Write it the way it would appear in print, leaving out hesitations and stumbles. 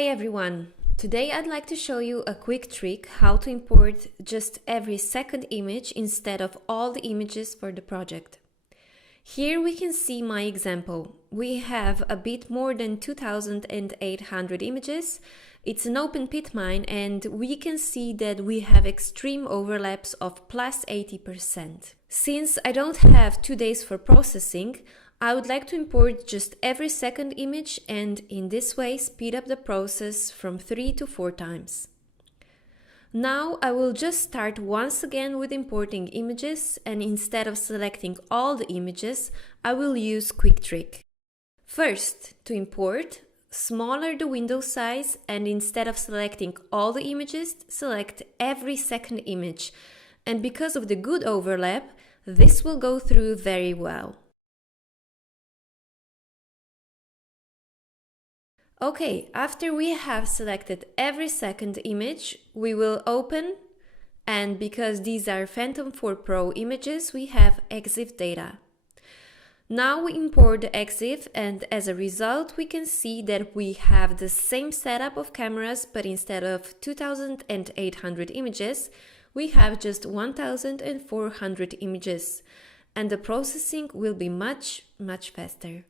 Hi everyone! Today I'd like to show you a quick trick how to import just every second image instead of all the images for the project. Here we can see my example. We have a bit more than 2,800 images. It's an open pit mine and we can see that we have extreme overlaps of plus 80%. Since I don't have 2 days for processing, I would like to import just every second image and in this way speed up the process from 3 to 4 times. Now I will just start once again with importing images, and instead of selecting all the images, I will use quick trick. First, to import, smaller the window size, and instead of selecting all the images, select every second image. And because of the good overlap, this will go through very well. Okay, after we have selected every second image, we will open, and because these are Phantom 4 Pro images, we have EXIF data. Now we import the EXIF, and as a result we can see that we have the same setup of cameras, but instead of 2,800 images, we have just 1,400 images, and the processing will be much faster.